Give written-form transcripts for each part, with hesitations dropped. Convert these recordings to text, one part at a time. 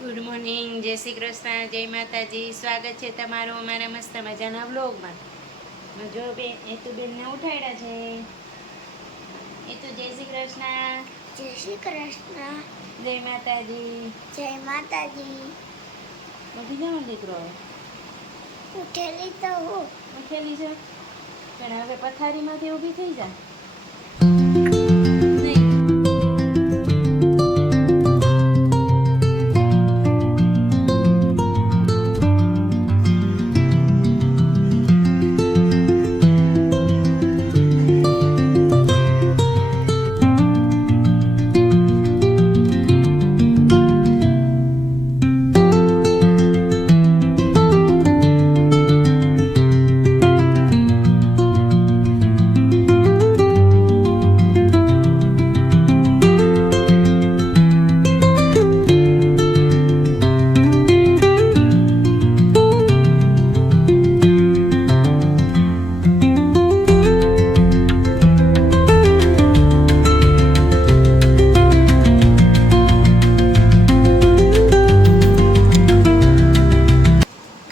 Good morning, જય શ્રી કૃષ્ણ, જય માતાજી. સ્વાગત છે તમારું અમારા મસ્ત મજાના વ્લોગમાં. જો બેન બેનને ઉઠાડ્યા છે. જય શ્રી કૃષ્ણ. જય શ્રી કૃષ્ણ. જય માતાજી. જય માતાજી. ઉઠી જાવ દીકરો. ઉઠેલી તો હું. ઉઠેલી છે પણ હવે પથારીમાંથી ઊભી થઈ જા.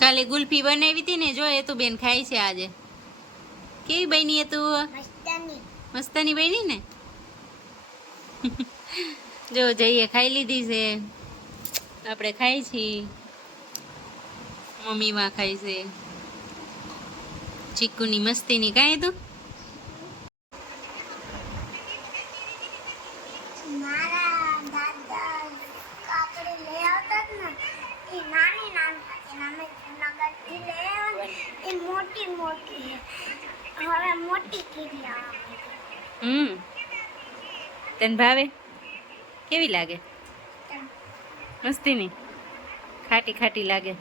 કાલે ગુલ્ફી બનાવી હતી ને, જો એ તો બેન ખાય છે આજે. કેવી બની એ તું? મસ્તાની. મસ્તાની બની ને. જો જઈએ ખાઈ લીધી છે, આપણે ખાઈ છીએ, મમ્મી માં ખાય છે. ચીકુની મસ્તીની કાંઈ તું મારા દાદા કાકડી લઈ આવતા જ ને, એ નાની નાની હતી ને, અમે જૂનાગઢથી લઈ આવ્યા ને, એ મોટી મોટી હવે મોટી કીડી આવે. તને ભાવે? કેવી લાગે? મસ્તીની ખાટી ખાટી લાગે.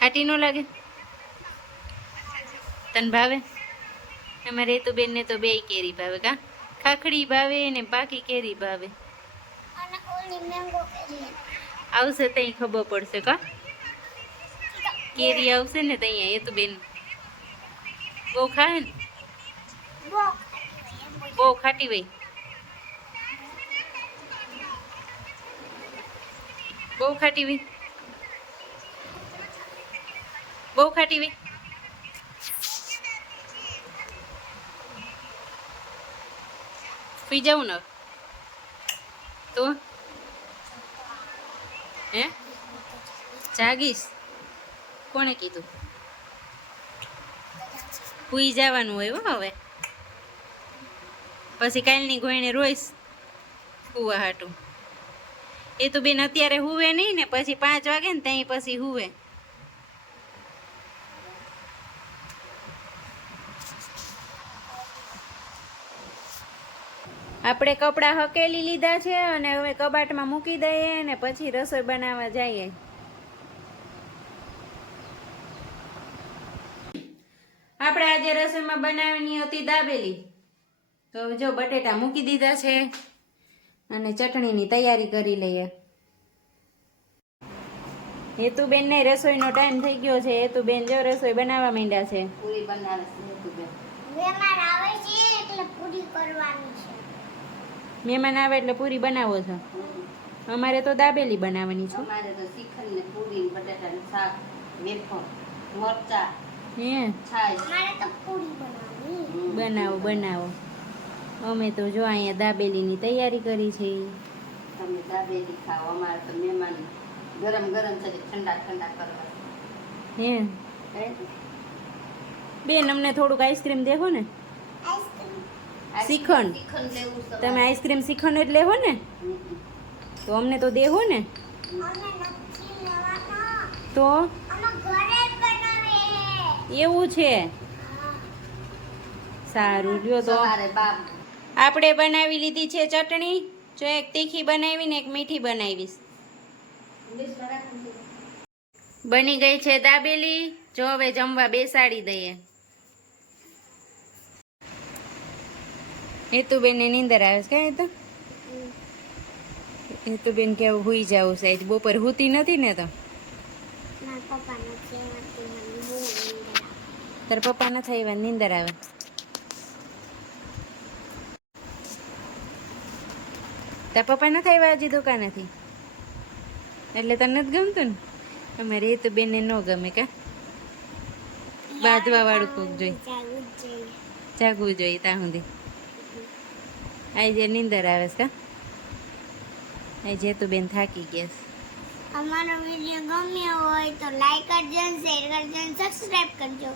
ખાટી નો લાગે? તને ભાવે? અમારે તો બેન ને તો બે કેરી ભાવે. કા ખાખડી ભાવે ને પાકી કેરી ભાવે. અને ઓલી મેંગો કેરી આવશે તઈ ખબર પડશે. કા કેરી આવશે ને તઈ એ તો બેન બહુ ખાય ને, બહુ ખાટી હોય, બહુ ખાટી હોય, બહુ ખાટી હોય. પી જાઉં ને તો હે જાગીશ? કોણે કીધું? સુઈ જવાનું હોય હો હવે. પછી કાલની ગોઈને રોઈશ હુવા હાટું. એ તો બેન અત્યારે હુવે નહીં ને, પછી 5 વાગે ને ત્યાં પછી હુવે. આપણે કપડાં હકેલી લીધા છે અને હવે કબાટમાં મૂકી દઈએ ને પછી રસોઈ બનાવવા જઈએ. આપણે આજે રસોઈમાં બનાવવાની હતી દાબેલી. તો જો બટેટા મૂકી દીધા છે અને ચટણીની તૈયારી કરી લઈએ. હેતુબેન ને રસોઈનો ટાઈમ થઈ ગયો છે. હેતુબેન જો રસોઈ બનાવવા માંડ્યા છે. પૂરી બનાવે છે હેતુબેન. મહેમાન આવે છે એટલે પૂરી કરવાની છે. મહેમાન આવે એટલે પૂરી બનાવો છો? અમારે તો દાબેલી બનાવવાની છે. અમારે તો શ્રીખંડ ને પૂરી બટાટાનું શાક, વેફર, મરચા, હે છાશ. મારે તો પૂરી બનાવવાની. બનાવો બનાવો. અમે તો જો અહીંયા દાબેલીની તૈયારી કરી છે. તમે દાબેલી ખાઓ, અમારે તો મહેમાન ગરમ ગરમ છે, ઠંડા ઠંડા કરવા. હે બેન અમને થોડુંક આઈસ્ક્રીમ દેખો ને. શ્રીખંડ શ્રીખંડ લેવું છે. તમે આઈસ્ક્રીમ શ્રીખંડ જ લેવો ને, તો અમને તો દેવો ને. અમે નથી લેવાના. તો અમે ઘરે જ બનાવે. એવું છે? સારું લ્યો. તો સવારે બાપ આપણે બનાવી લીધી છે ચટણી. જો એક તીખી બનાવી ને એક મીઠી બનાવીશ. બની ગઈ છે દાબેલી. જો હવે જમવા બેસાડી દઈએ. હેતુબેન ને નીંદર આવે છે? કાંઈ તો હેતુબેન કેવું હુઈ જાવ સાહેબ. બપોર હુતી નથી ને? તો મારા પપ્પા નથી આવતી, મને બહુ નીંદર આવે. તાર પપ્પા નથી આવ્યા, નીંદર આવે? તાર પપ્પા નથી આવ્યા હજી દુકાનેથી એટલે તને નથી ગમતું ને અમારે એ તો બેનને ન ગમે કા બાંધવા વાળું કોક જોઈ જાગવું જ જોઈએ. જાગવું જોઈએ ત્યાં સુધી આજે નીંદર આવે છે કા આજે તો બેન થાકી ગયા છે. અમારો વિડીયો ગમ્યો હોય તો લાઈક કરજો, શેર કરજો, સબસ્ક્રાઇબ કરજો.